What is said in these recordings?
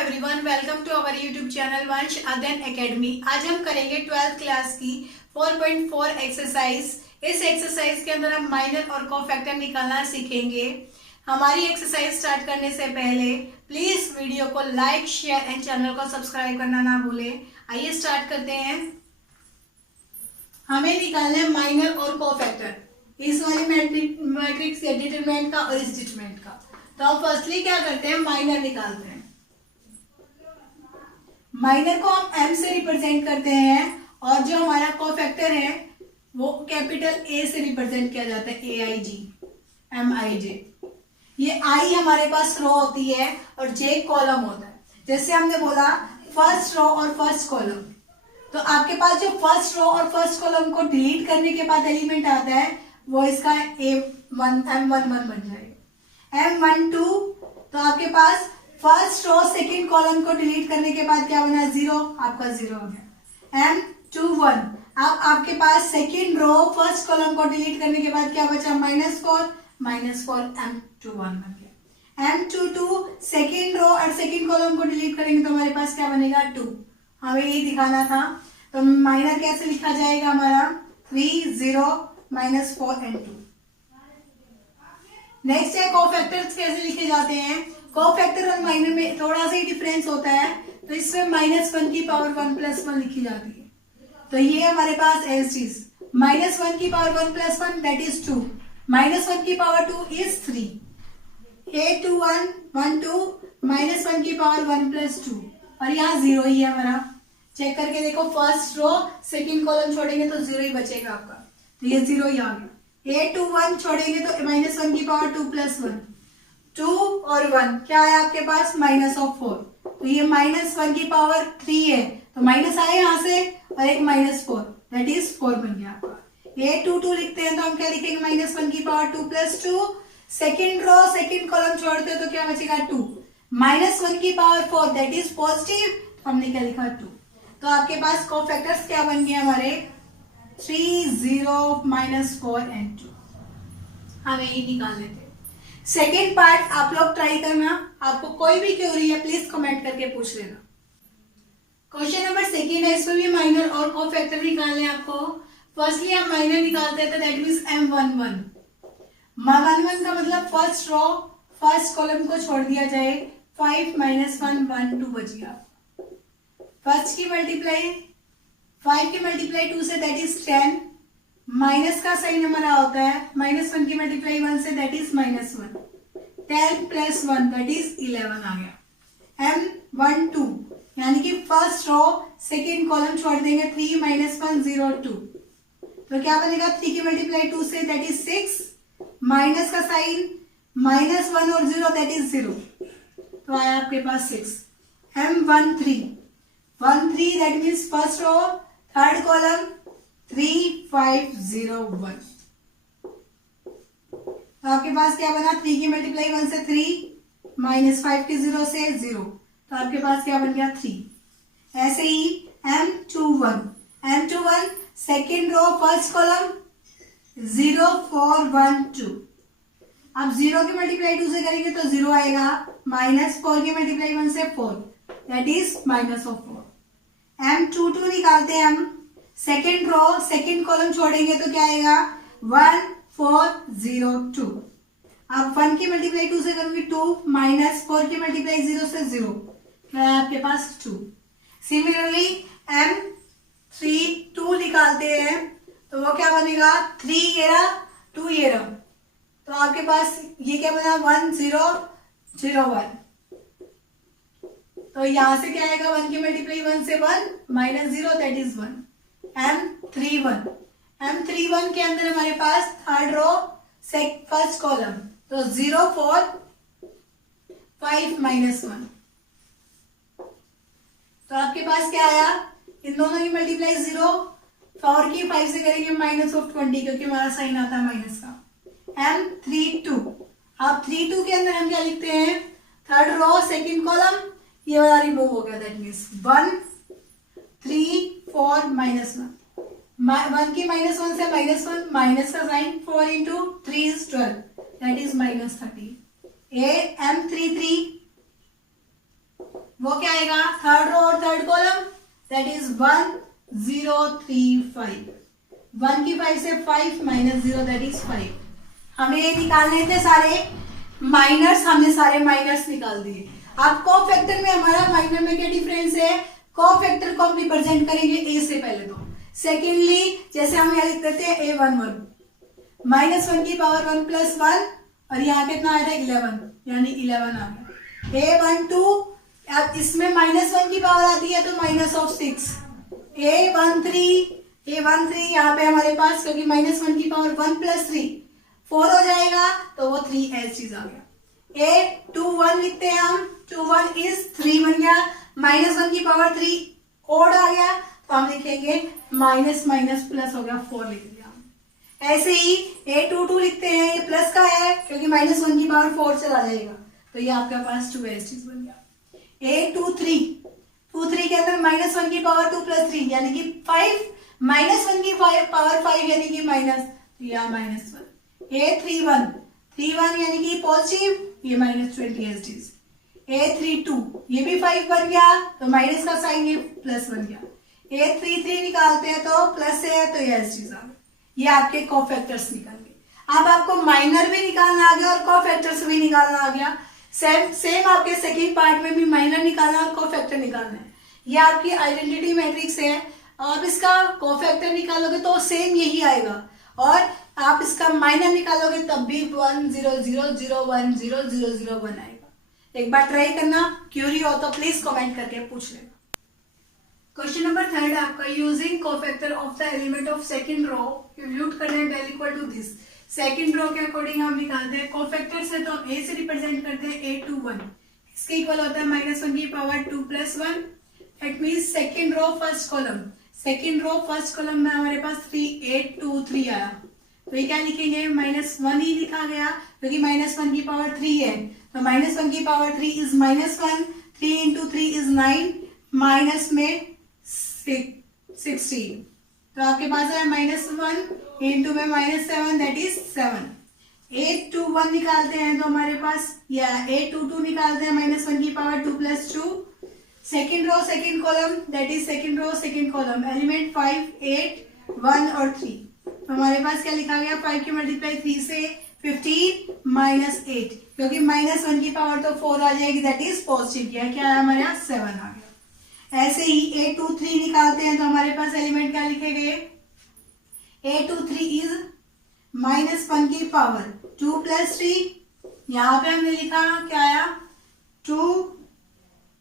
Everyone, welcome to our YouTube channel Vansh Adhyayan academy. आज हम करेंगे 12th क्लास की 4.4 एक्सरसाइज। इस एक्सरसाइज के अंदर हम माइनर और कोफैक्टर निकालना सीखेंगे। हमारी एक्सरसाइज स्टार्ट करने से पहले प्लीज वीडियो को लाइक, शेयर एंड चैनल को सब्सक्राइब करना ना भूलें। आइए स्टार्ट करते हैं। हमें निकालना है माइनर और कोफैक्टर, इस वाली मैट्रिक्स के डिटरमिनेंट का और इस डिटरमिनेंट का। तो हम फर्स्टली क्या करते हैं, माइनर निकालते हैं। माइनर को हम m से रिप्रेजेंट करते हैं और जो हमारा कोफैक्टर है वो कैपिटल A से रिप्रेजेंट किया जाता है, AIG, MIJ। ये I हमारे पास रो होती है और J कॉलम होता है। जैसे हमने बोला फर्स्ट रो और फर्स्ट कॉलम, तो आपके पास जो फर्स्ट रो और फर्स्ट कॉलम को डिलीट करने के बाद एलिमेंट आता है वो इसका M11 बन जाएगा। M12, तो आपके पास फर्स्ट रो सेकंड कॉलम को डिलीट करने के बाद क्या बना, 0, आपका 0 हो गया। M21, अब आपके पास सेकंड रो फर्स्ट कॉलम को डिलीट करने के बाद क्या बचा, -4 M21 बन गया। M22, सेकंड रो और सेकंड कॉलम को डिलीट करेंगे तो हमारे पास क्या बनेगा, 2। हमें ये दिखाना था। तो माइनर कैसे लिखा जाएगा हमारा, 3 0 -4 and 2। नेक्स्ट है कोफैक्टर्स कैसे लिखे जाते हैं। कोफैक्टर और माइनर में थोड़ा सा ही डिफरेंस होता है, तो इसमें -1 की पावर 1 + 1 लिखी जाती है। तो ये हमारे पास एज चीज, -1 की पावर 1 + 1 दैट इज 2, -1 की पावर 2 इज 3, A21 1 2 -1 की पावर 1 + 2, और यहाँ 0 ही है हमारा। चेक करके देखो, फर्स्ट रो सेकंड कॉलम छोड़ेंगे तो 0 ही बचेगा आपका, तो ये 0 ही आ गया। A21 छोड़ेंगे तो -1 की पावर 2 + 1, 2 और 1 क्या है आपके पास, -4, तो ये -1 की पावर 3 है, तो माइनस आए यहाँ से और एक -4 दैट इज 4 बन गया आपका। A22 लिखते हैं तो हम क्या लिखेंगे, -1 की power 2 + 2, second row second column छोड़ते हैं तो क्या बचेगा, 2, -1 की पावर 4 दैट इज पॉजिटिव, हमने क्या लिखा, 2। तो आपके पास कोफैक्टर्स क्या बन गए हमारे, 3 0 -4 and 2। हमें ये निकाल लेते हैं। सेकेंड पार्ट आप लोग ट्राई करना, आपको कोई भी क्वेरी है प्लीज कमेंट करके पूछ लेना। क्वेश्चन नंबर सेकेंड है, इसमें भी माइनर और कोफैक्टर निकालने आपको। फर्स्टली हम माइनर निकालते हैं तो दैट मींस M11। M11 का मतलब फर्स्ट रो फर्स्ट कॉलम को छोड़ दिया जाए, 5 -1 1 2 बच गया। फर्स्ट की मल्टीप्लाई 5 की मल्टीप्लाई 2 से दैट इज 10, माइनस का साइन हमारा होता है, -1 की मल्टीप्लाई 1 से दैट इज -1, 10 + 1 दैट इज 11 आ गया। M12 यानी कि फर्स्ट रो सेकेंड कॉलम छोड़ देंगे, 3 -1 0 2, तो क्या बनेगा, 3 की मल्टीप्लाई 2 से दैट इज 6, माइनस का साइन -1 और 0 दैट इज 0, तो आया आपके पास 6। M13 that means first row third column 3 5 0 1, तो आपके पास क्या बना, 3 की मल्टीप्लाई 1 से 3, -5 की 0 से 0, तो आपके पास क्या बन गया, 3। ऐसे ही M21 second row first column 0 4 1 2, अब 0 की मल्टीप्लाई 2 से करेंगे तो 0 आएगा, -4 की मल्टीप्लाई 1 से 4 दैट इज -4। M22 निकालते हैं हम, सेकेंड रो सेकेंड कॉलम छोड़ेंगे तो क्या आएगा, 1 4 0 2, अब 1 की मल्टीप्लाई 2 से करूंगी 2, -4 की मल्टीप्लाई 0 से 0, क्या है आपके पास 2। सिमिलरली M32 निकालते हैं तो वो क्या बनेगा, 3 ये रहा 2 ये रहा, तो आपके पास ये क्या बना, 1 0 0 1, तो यहां से क्या आएगा, 1 की मल्टीप्लाई 1 से 1 -0 दैट इज 1। M31 के अंदर हमारे पास थर्ड रो फर्स्ट कॉलम, तो 0 4 5 -1, तो आपके पास क्या आया, इन दोनों की मल्टीप्लाई 0, 4 की 5 से करेंगे -20 क्योंकि हमारा साइन आता है माइनस का। M32, अब 32 के अंदर हम क्या लिखते हैं, थर्ड रो सेकंड कॉलम, ये वाला रिमूव हो गया दैट मीन्स 1 3 4 -1, 1 की -1 से -1, माइनस का sign, 4 × 3 is 12 that is -30। M33 वो क्या आएगा, थर्ड रो और थर्ड कॉलम, दैट इज 1 0 3 5। 1 की 5 से 5 माइनस 0 दैट इज 5। हमें निकालने थे सारे माइनर्स, हमने सारे माइनर्स निकाल दिए। अब कोफैक्टर में हमारा माइनर में क्या डिफरेंस है, कोफैक्टर को हम रिप्रेजेंट करेंगे ए से पहले। तो सेकेंडली जैसे हम यहाँ लिख देते हैं A11 -1 की पावर 1 + 1 और यहाँ कितना आया था 11, यानी 11 आ गया। A12 अब इसमें -1 की पावर आती है तो -6। A13 यहाँ पे हमारे पास क्योंकि -1 की पावर 1 + 3 4 हो जाएगा तो वो 3 ऐसी चीज आ गया। A21 लिखते हैं हम, 21 इज 3 बन गया, -1 की पावर 3 ओड आ गया तो हम लिखेंगे माइनस प्लस हो गया 4 लिख दिया। ऐसे ही A22 लिखते हैं, ये प्लस का है क्योंकि -1 की पावर 4 चला जाएगा तो ये आपके पास 2 ऐसी चीज बन गया। A23 के अंदर -1 की पावर 2 + 3 यानी कि 5, -1 की पावर 5 यानी कि माइनस, या -1। A31 यानी कि पॉजिटिव, ये -20 एस चीज। A32 ये भी 5 बन गया तो माइनस का साइन ये प्लस बन गया। A33 निकालते हैं तो प्लस है तो ये एस चीज आ गई। ये आपके कोफैक्टर्स निकल गए। अब आपको माइनर भी निकालना आ गया और कोफैक्टर्स भी निकालना आ गया। सेम आपके सेकंड पार्ट में भी माइनर निकालना और कोफैक्टर निकालना है। ये आपकी आइडेंटिटी मैट्रिक्स है, आप इसका कोफैक्टर निकालोगे तो सेम यही आएगा और आप इसका माइनर निकालोगे तब भी 1 0 0 0 1 0 0 0 1 आएगा। एक बार ट्राई करना, क्यूरी हो तो प्लीज कमेंट करके पूछ लेना। क्वेश्चन नंबर 3 आपका, using cofactor of the element of second row evaluate करना है del equal to this. Second row के अकॉर्डिंग हम निकालते हैं कोफैक्टर से, तो ए से रिप्रेजेंट करते हैं A21, इसके इक्वल होता है -1 की power 2 + 1। That means second row first column में हमारे पास 3 8 2 3 आया तो ये क्या लिखेंगे, -1 ही लिखा गया क्योंकि -1 की पावर 3 है तो -1 की पावर 3 इज -1, 3 × 3 इज 9, माइनस में 16 तो आपके पास है -1 इंटू में -7 दैट इज 7। A21 निकालते हैं तो हमारे पास, या A22 निकालते हैं -1 की power 2 + 2। Second row second column that is second row second column, element 5 8 1 और 3 तो हमारे पास क्या लिखा गया, 5 की मल्टीप्लाई 3 से 15 -8 क्योंकि -1 की पावर तो 4 आ जाएगी दैट इज पॉजिटिव, क्या है हमारे यहाँ 7 आ गया। ऐसे ही A23 निकालते हैं तो हमारे पास एलिमेंट क्या लिखे गए, A23 इज -1 की पावर 2 + 3, यहाँ पे हमने लिखा क्या आया 2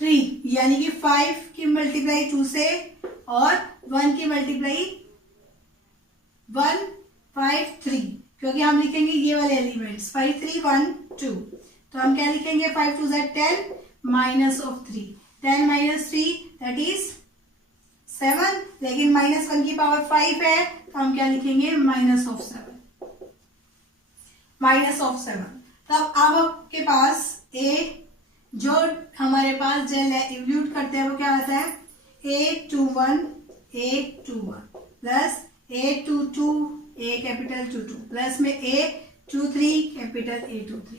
3 यानी कि 5 की मल्टीप्लाई 2 से और 1 की मल्टीप्लाई 1 5 3 क्योंकि हम लिखेंगे ये वाले एलिमेंट्स 5 3 1 2 तो हम क्या लिखेंगे 5 2 10 -3 10 - 3 दैट इज 7, लेकिन -1 की पावर 5 है तो हम क्या लिखेंगे -7। तब अब आपके पास A जो हमारे पास जेल है इवैल्यूएट करते हैं वो क्या आता है A21 plus A22 A capital 22 plus में A23 कैपिटल A23।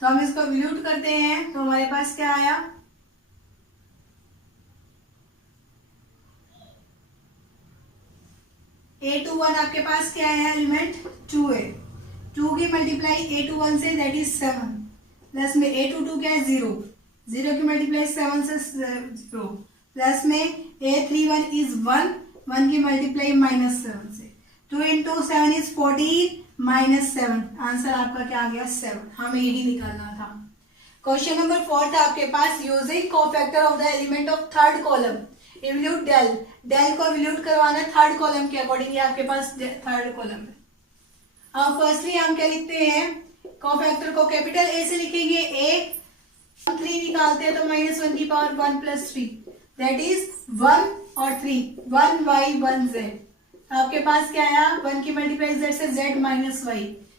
तो हम इसको इवैल्यूएट करते हैं तो हमारे पास क्या आया, A21 आपके पास क्या है एलिमेंट 2 है, 2 की मल्टीप्लाई A21 से दैट इज 7 प्लस में A22 क्या है 0 की मल्टीप्लाई 7 से 0 प्लस में A31 इज 1 की मल्टीप्लाई -7 से 2 × 7 इज 14 -7 आंसर आपका क्या आ गया 7। हमें यही निकालना था। क्वेश्चन नंबर 4 था आपके पास, using cofactor of the element of third column evaluate del को इवैल्यूएट करवाना थर्ड कॉलम के अकॉर्डिंग, ये आपके पास थर्ड कॉलम है। अब फर्स्टली हम क्या लिखते हैं, कोफैक्टर को कैपिटल A से लिखेंगे A3 निकालते हैं तो -1 की पावर 1 + 3 दैट इज 1 और 3 1y 1z। आपके पास क्या आया 1 की मल्टीप्लाई z से z -y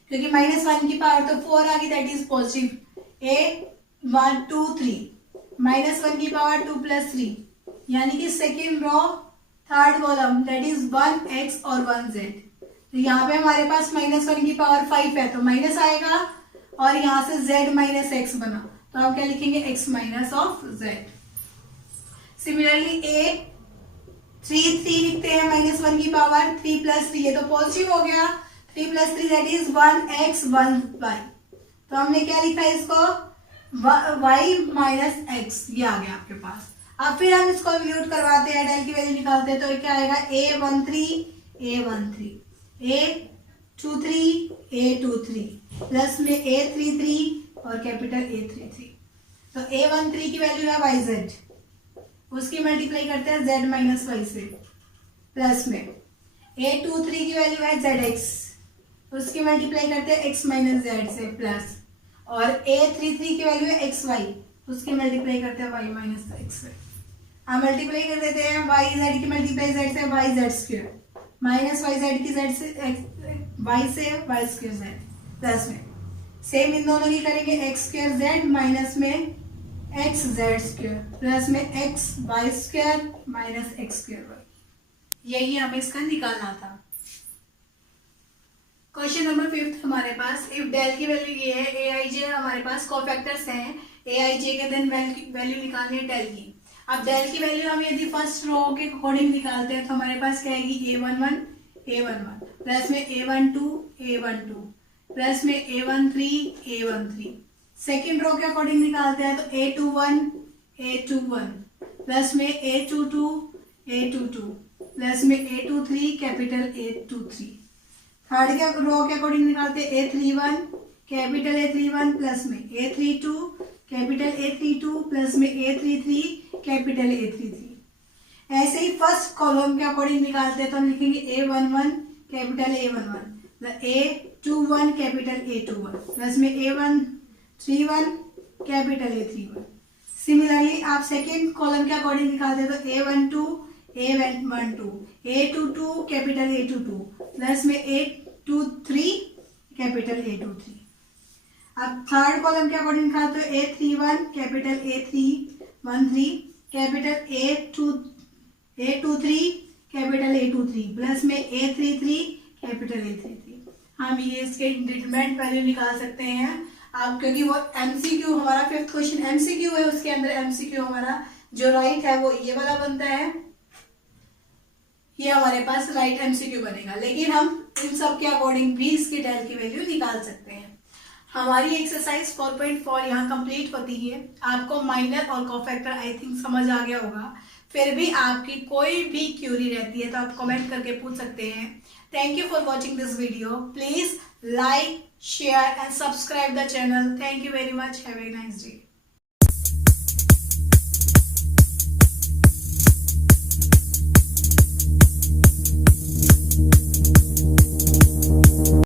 क्योंकि -1 की पावर तो 4 आ गई दैट इज पॉजिटिव A1 2 3 -1 की पावर 2 + 3 यानी कि second row third column that is 1x और 1z। तो यहाँ पे हमारे पास -1 की पावर 5 है तो माइनस आएगा और यहाँ से z - x बना तो हम क्या लिखेंगे x - z। सिमिलरली ए 3 लिखते हैं -1 की पावर 3 + 3, ये तो पॉजिटिव हो गया। 3 + 3 दैट इज 1x 1y। तो हमने क्या लिखा है इसको, y - x, ये आ गया आपके पास। अब फिर हम इसको इवैल्यूएट करवाते हैं, डेल की वैल्यू निकालते हैं, तो क्या आएगा a13 a23 प्लस में a33 और कैपिटल A33। तो a13 की वैल्यू है yz, उसकी मल्टीप्लाई करते हैं z - y से, प्लस में a23 की वैल्यू है zx, उसकी मल्टीप्लाई करते हैं x - z से, प्लस, और a33 की वैल्यू है xy, उसकी मल्टीप्लाई करते हैं y - x से। हम मल्टीप्लाई कर देते हैं yz की मल्टीप्लाई z से yz² माइनस yz की z से y से y² z, प्लस में सेम इन दोनों की करेंगे x² z माइनस में xz², प्लस में xy² माइनस x²y। यही हमें इसका निकालना था। क्वेश्चन नंबर 5 हमारे पास, इफ डेल की वैल्यू ये है, aij हमारे पास कोफैक्टर्स हैं, aij के देन वैल्यू निकालनी है डेल की। अब डेल की वैल्यू हम यदि फर्स्ट रो के अकॉर्डिंग निकालते हैं तो हमारे पास क्या आएगी, a11 प्लस में a12 प्लस में a13 सेकेंड रो के अकॉर्डिंग निकालते हैं तो a21 प्लस में a22 प्लस में a23 कैपिटल A23। थर्ड के रो के अकॉर्डिंग निकालते हैं a31 कैपिटल A31 प्लस में a32 कैपिटल A32 प्लस में a33 कैपिटल A33। ऐसे ही फर्स्ट कॉलम के अकॉर्डिंग निकालते हैं तो हम लिखेंगे a11 capital A11 a21 capital A21 plus में a31 कैपिटल A31। सिमिलरली आप सेकेंड कॉलम के अकॉर्डिंग निकालते हैं तो a12 a22 capital A22 plus में a23 कैपिटल A23। अब थर्ड कॉलम के अकॉर्डिंग निकालते हो a31 capital A313 capital A23 capital A23 plus में a33 कैपिटल A33। हम ये इसके इंक्रीमेंट वैल्यू निकाल सकते हैं आप, क्योंकि वो MCQ हमारा 5th क्वेश्चन MCQ है, उसके अंदर MCQ हमारा जो राइट है वो ये वाला बनता है, ये हमारे पास राइट MCQ बनेगा। लेकिन हम इन सब के अकॉर्डिंग भी इसकी डेल की वैल्यू निकाल सकते हैं। हमारी एक्सरसाइज 4.4 यहाँ कंप्लीट होती है। आपको माइनर और कोफैक्टर आई थिंक समझ आ गया होगा। फिर भी आपकी कोई भी क्यूरी रहती है तो आप कमेंट करके पूछ सकते हैं। Thank you for watching this video. Please like, share and subscribe the channel. Thank you very much. Have a nice day.